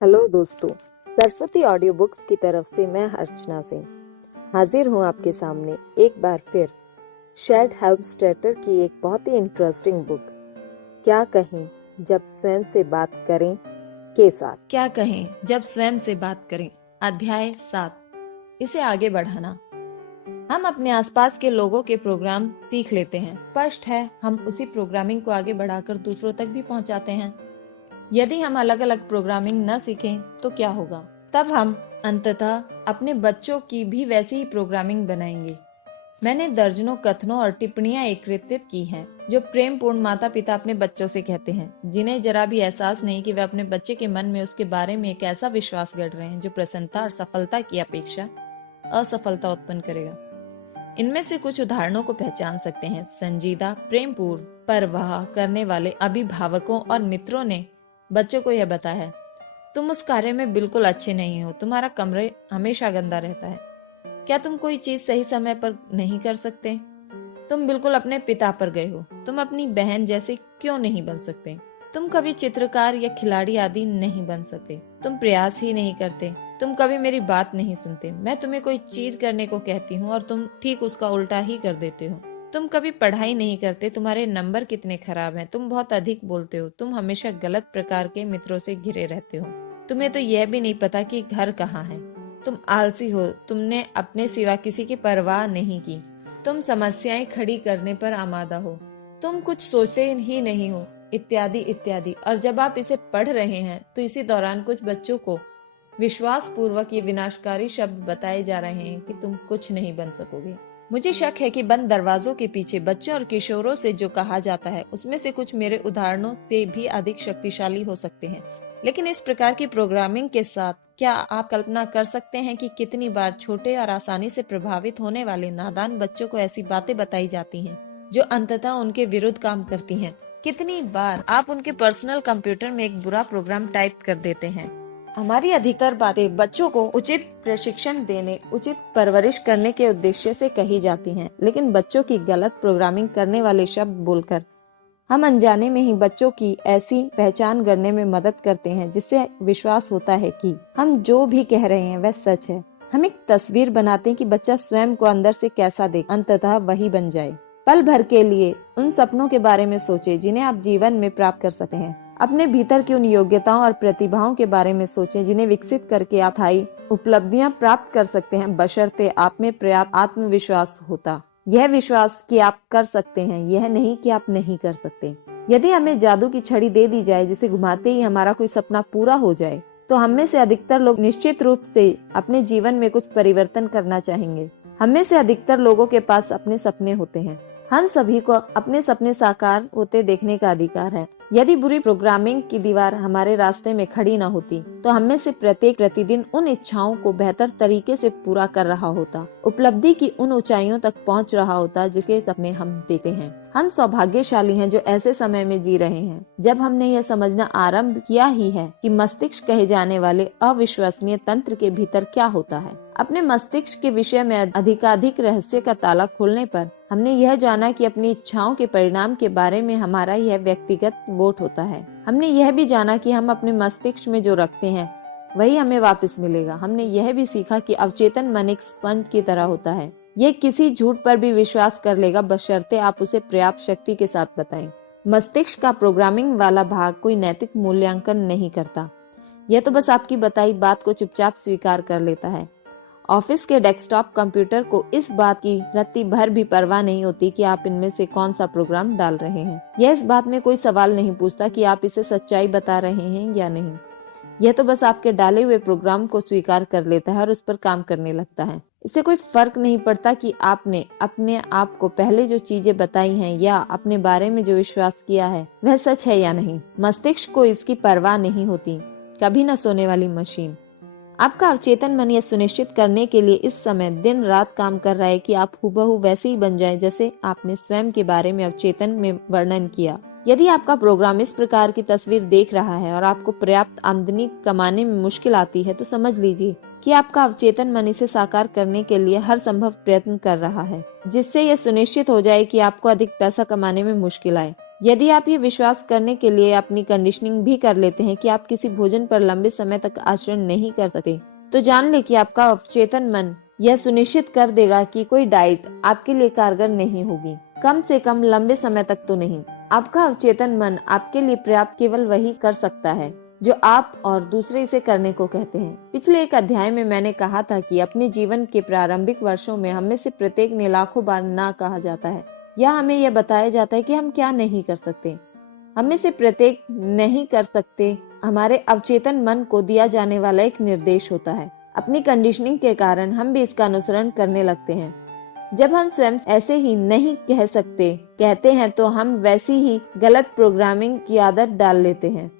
Hello दोस्तों, Saraswati audio books की तरफ से मैं अर्चना सिंह हाजिर हूँ आपके सामने एक बार फिर शेड हेल्मस्टेटर की एक बहुत ही इंटरेस्टिंग बुक क्या कहें जब स्वयं से बात करें के साथ। क्या कहें जब स्वयं से बात करें। अध्याय 7। इसे आगे बढ़ाना। हम अपने आसपास के लोगों के प्रोग्राम सीख लेते हैं। स्पष्ट है, हम उसी प्रोग्रामिंग को आगे बढ़ाकर दूसरों तक भी पहुंचाते हैं। यदि हम अलग अलग प्रोग्रामिंग न सीखें तो क्या होगा? तब हम अंततः अपने बच्चों की भी वैसी ही प्रोग्रामिंग बनाएंगे। मैंने दर्जनों कथनों और टिप्पणियां एकत्रित की हैं जो प्रेमपूर्ण माता पिता अपने बच्चों से कहते हैं, जिन्हें जरा भी एहसास नहीं कि वे अपने बच्चे के मन में उसके बारे में एक ऐसा विश्वास गढ़ रहे हैं जो प्रसन्नता और सफलता की अपेक्षा असफलता उत्पन्न करेगा। इनमें से कुछ उदाहरणों को पहचान सकते हैं। संजीदा प्रेमपूर्ण परवाह करने वाले अभिभावकों और मित्रों ने बच्चों को यह बताया है, तुम उस कार्य में बिल्कुल अच्छे नहीं हो, तुम्हारा कमरे हमेशा गंदा रहता है। क्या तुम कोई चीज सही समय पर नहीं कर सकते? तुम बिल्कुल अपने पिता पर गए हो, तुम अपनी बहन जैसे क्यों नहीं बन सकते? तुम कभी चित्रकार या खिलाड़ी आदि नहीं बन सकते, तुम प्रयास ही नहीं करते, तुम कभी मेरी बात नहीं सुनते। मैं तुम्हें कोई चीज करने को कहती हूँ और तुम ठीक उसका उल्टा ही कर देते हो। तुम कभी पढ़ाई नहीं करते, तुम्हारे नंबर कितने खराब हैं, तुम बहुत अधिक बोलते हो, तुम हमेशा गलत प्रकार के मित्रों से घिरे रहते हो, तुम्हें तो यह भी नहीं पता कि घर कहाँ है, तुम आलसी हो, तुमने अपने सिवा किसी की परवाह नहीं की, तुम समस्याएं खड़ी करने पर आमादा हो, तुम कुछ सोचते ही नहीं हो, इत्यादि इत्यादि। और जब आप इसे पढ़ रहे हैं तो इसी दौरान कुछ बच्चों को विश्वास पूर्वक ये विनाशकारी शब्द बताए जा रहे हैं कि तुम कुछ नहीं बन सकोगे। मुझे शक है कि बंद दरवाजों के पीछे बच्चों और किशोरों से जो कहा जाता है उसमें से कुछ मेरे उदाहरणों से भी अधिक शक्तिशाली हो सकते हैं। लेकिन इस प्रकार की प्रोग्रामिंग के साथ क्या आप कल्पना कर सकते हैं कि कितनी बार छोटे और आसानी से प्रभावित होने वाले नादान बच्चों को ऐसी बातें बताई जाती हैं जो अंततः उनके विरुद्ध काम करती हैं? कितनी बार आप उनके पर्सनल कंप्यूटर में एक बुरा प्रोग्राम टाइप कर देते हैं? हमारी अधिकतर बातें बच्चों को उचित प्रशिक्षण देने, उचित परवरिश करने के उद्देश्य से कही जाती हैं, लेकिन बच्चों की गलत प्रोग्रामिंग करने वाले शब्द बोलकर हम अनजाने में ही बच्चों की ऐसी पहचान करने में मदद करते हैं जिससे विश्वास होता है कि हम जो भी कह रहे हैं वह सच है। हम एक तस्वीर बनाते हैं कि बच्चा स्वयं को अंदर से कैसा देखे, अंततः वही बन जाए। पल भर के लिए उन सपनों के बारे में सोचे जिन्हें आप जीवन में प्राप्त कर सकते हैं। अपने भीतर की उन योग्यताओं और प्रतिभाओं के बारे में सोचें जिन्हें विकसित करके आप स्थायी उपलब्धियां प्राप्त कर सकते हैं, बशर्ते आप में पर्याप्त आत्मविश्वास होता। यह विश्वास कि आप कर सकते हैं, यह नहीं कि आप नहीं कर सकते। यदि हमें जादू की छड़ी दे दी जाए जिसे घुमाते ही हमारा कोई सपना पूरा हो जाए, तो हम में से अधिकतर लोग निश्चित रूप से अपने जीवन में कुछ परिवर्तन करना चाहेंगे। हम में से अधिकतर लोगों के पास अपने सपने होते हैं। हम सभी को अपने सपने साकार होते देखने का अधिकार है। यदि बुरी प्रोग्रामिंग की दीवार हमारे रास्ते में खड़ी न होती, तो हम में से प्रत्येक प्रतिदिन उन इच्छाओं को बेहतर तरीके से पूरा कर रहा होता, उपलब्धि की उन ऊंचाइयों तक पहुंच रहा होता जिसके सपने हम देखते हैं। हम सौभाग्यशाली हैं जो ऐसे समय में जी रहे हैं जब हमने यह समझना आरंभ किया ही है कि मस्तिष्क कहे जाने वाले अविश्वसनीय तंत्र के भीतर क्या होता है। अपने मस्तिष्क के विषय में अधिकाधिक रहस्य का ताला खोलने पर हमने यह जाना कि अपनी इच्छाओं के परिणाम के बारे में हमारा यह व्यक्तिगत वोट होता है। हमने यह भी जाना कि हम अपने मस्तिष्क में जो रखते हैं वही हमें वापस मिलेगा। हमने यह भी सीखा कि अवचेतन मन एक स्पंज की तरह होता है, ये किसी झूठ पर भी विश्वास कर लेगा बशर्ते आप उसे पर्याप्त शक्ति के साथ बताएं। मस्तिष्क का प्रोग्रामिंग वाला भाग कोई नैतिक मूल्यांकन नहीं करता, यह तो बस आपकी बताई बात को चुपचाप स्वीकार कर लेता है। ऑफिस के डेस्कटॉप कंप्यूटर को इस बात की रत्ती भर भी परवाह नहीं होती कि आप इनमें से कौन सा प्रोग्राम डाल रहे हैं। यह इस बात में कोई सवाल नहीं पूछता कि आप इसे सच्चाई बता रहे हैं या नहीं। यह तो बस आपके डाले हुए प्रोग्राम को स्वीकार कर लेता है और उस पर काम करने लगता है। इससे कोई फर्क नहीं पड़ता कि आपने अपने आप को पहले जो चीजें बताई हैं या अपने बारे में जो विश्वास किया है वह सच है या नहीं। मस्तिष्क को इसकी परवाह नहीं होती, कभी न सोने वाली मशीन। आपका अवचेतन मन यह सुनिश्चित करने के लिए इस समय दिन रात काम कर रहा है कि आप हूबहू वैसे ही बन जाएं जैसे आपने स्वयं के बारे में अवचेतन में वर्णन किया। यदि आपका प्रोग्राम इस प्रकार की तस्वीर देख रहा है और आपको पर्याप्त आमदनी कमाने में मुश्किल आती है, तो समझ लीजिए कि आपका अवचेतन मन इसे साकार करने के लिए हर संभव प्रयत्न कर रहा है जिससे यह सुनिश्चित हो जाए कि आपको अधिक पैसा कमाने में मुश्किल आए। यदि आप ये विश्वास करने के लिए अपनी कंडीशनिंग भी कर लेते हैं कि आप किसी भोजन पर लंबे समय तक आचरण नहीं कर सकते, तो जान ले कि आपका अवचेतन मन यह सुनिश्चित कर देगा कि कोई डाइट आपके लिए कारगर नहीं होगी, कम से कम लंबे समय तक तो नहीं। आपका अवचेतन मन आपके लिए पर्याप्त केवल वही कर सकता है जो आप और दूसरे इसे करने को कहते हैं। पिछले एक अध्याय में मैंने कहा था कि अपने जीवन के प्रारंभिक वर्षों में हमें से प्रत्येक ने लाखों बार ना कहा जाता है या हमें यह बताया जाता है कि हम क्या नहीं कर सकते। हमें से प्रत्येक नहीं कर सकते हमारे अवचेतन मन को दिया जाने वाला एक निर्देश होता है। अपनी कंडीशनिंग के कारण हम भी इसका अनुसरण करने लगते हैं। जब हम स्वयं ऐसे ही नहीं कह सकते कहते हैं तो हम वैसी ही गलत प्रोग्रामिंग की आदत डाल लेते हैं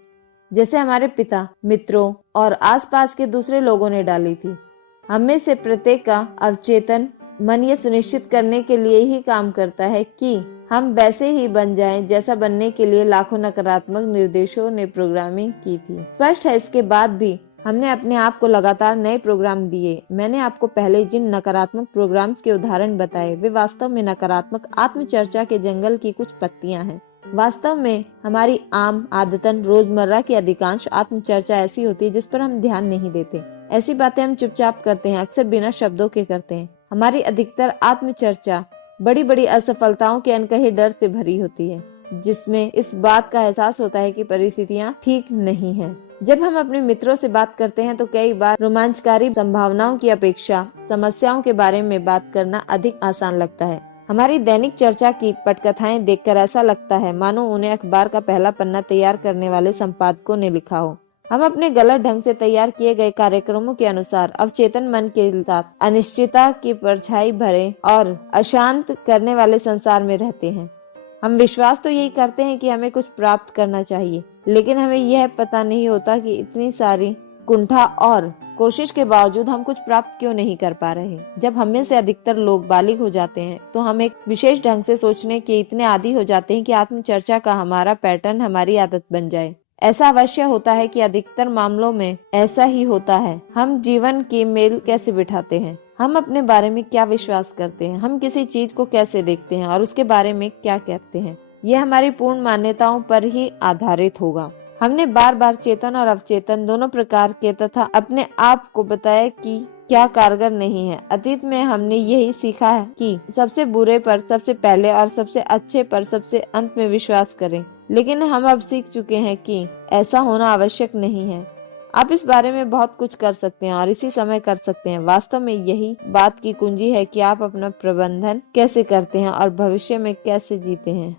जैसे हमारे पिता, मित्रों और आसपास के दूसरे लोगों ने डाली थी। हमें से प्रत्येक का अवचेतन मन ये सुनिश्चित करने के लिए ही काम करता है कि हम वैसे ही बन जाएं जैसा बनने के लिए लाखों नकारात्मक निर्देशों ने प्रोग्रामिंग की थी। स्पष्ट है, इसके बाद भी हमने अपने आप को लगातार नए प्रोग्राम दिए। मैंने आपको पहले जिन नकारात्मक प्रोग्राम्स के उदाहरण बताए वे वास्तव में नकारात्मक आत्मचर्चा के जंगल की कुछ पत्तियां हैं। वास्तव में हमारी आम आदतन रोजमर्रा की अधिकांश आत्मचर्चा ऐसी होती है जिस पर हम ध्यान नहीं देते। ऐसी बातें हम चुपचाप करते हैं, अक्सर बिना शब्दों के करते हैं। हमारी अधिकतर आत्मचर्चा बड़ी बड़ी असफलताओं के अनकहे डर से भरी होती है, जिसमें इस बात का एहसास होता है कि परिस्थितियां ठीक नहीं हैं। जब हम अपने मित्रों से बात करते हैं तो कई बार रोमांचकारी संभावनाओं की अपेक्षा समस्याओं के बारे में बात करना अधिक आसान लगता है। हमारी दैनिक चर्चा की पटकथाएं देखकर ऐसा लगता है मानो उन्हें अखबार का पहला पन्ना तैयार करने वाले संपादकों ने लिखा हो। हम अपने गलत ढंग से तैयार किए गए कार्यक्रमों के अनुसार अवचेतन मन के साथ अनिश्चितता की परछाई भरे और अशांत करने वाले संसार में रहते हैं। हम विश्वास तो यही करते हैं कि हमें कुछ प्राप्त करना चाहिए, लेकिन हमें यह पता नहीं होता कि इतनी सारी कुंठा और कोशिश के बावजूद हम कुछ प्राप्त क्यों नहीं कर पा रहे। जब हमें से अधिकतर लोग बालिग हो जाते हैं तो हम एक विशेष ढंग से सोचने के इतने आदी हो जाते हैं कि आत्मचर्चा का हमारा पैटर्न हमारी आदत बन जाए। ऐसा अवश्य होता है कि अधिकतर मामलों में ऐसा ही होता है। हम जीवन की मेल कैसे बिठाते हैं, हम अपने बारे में क्या विश्वास करते हैं, हम किसी चीज को कैसे देखते हैं और उसके बारे में क्या कहते हैं, यह हमारी पूर्ण मान्यताओं पर ही आधारित होगा। हमने बार बार चेतन और अवचेतन दोनों प्रकार के तथा अपने आप को बताया कि क्या कारगर नहीं है। अतीत में हमने यही सीखा है कि सबसे बुरे पर सबसे पहले और सबसे अच्छे पर सबसे अंत में विश्वास करें, लेकिन हम अब सीख चुके हैं कि ऐसा होना आवश्यक नहीं है। आप इस बारे में बहुत कुछ कर सकते हैं और इसी समय कर सकते हैं। वास्तव में यही बात की कुंजी है कि आप अपना प्रबंधन कैसे करते हैं और भविष्य में कैसे जीते हैं।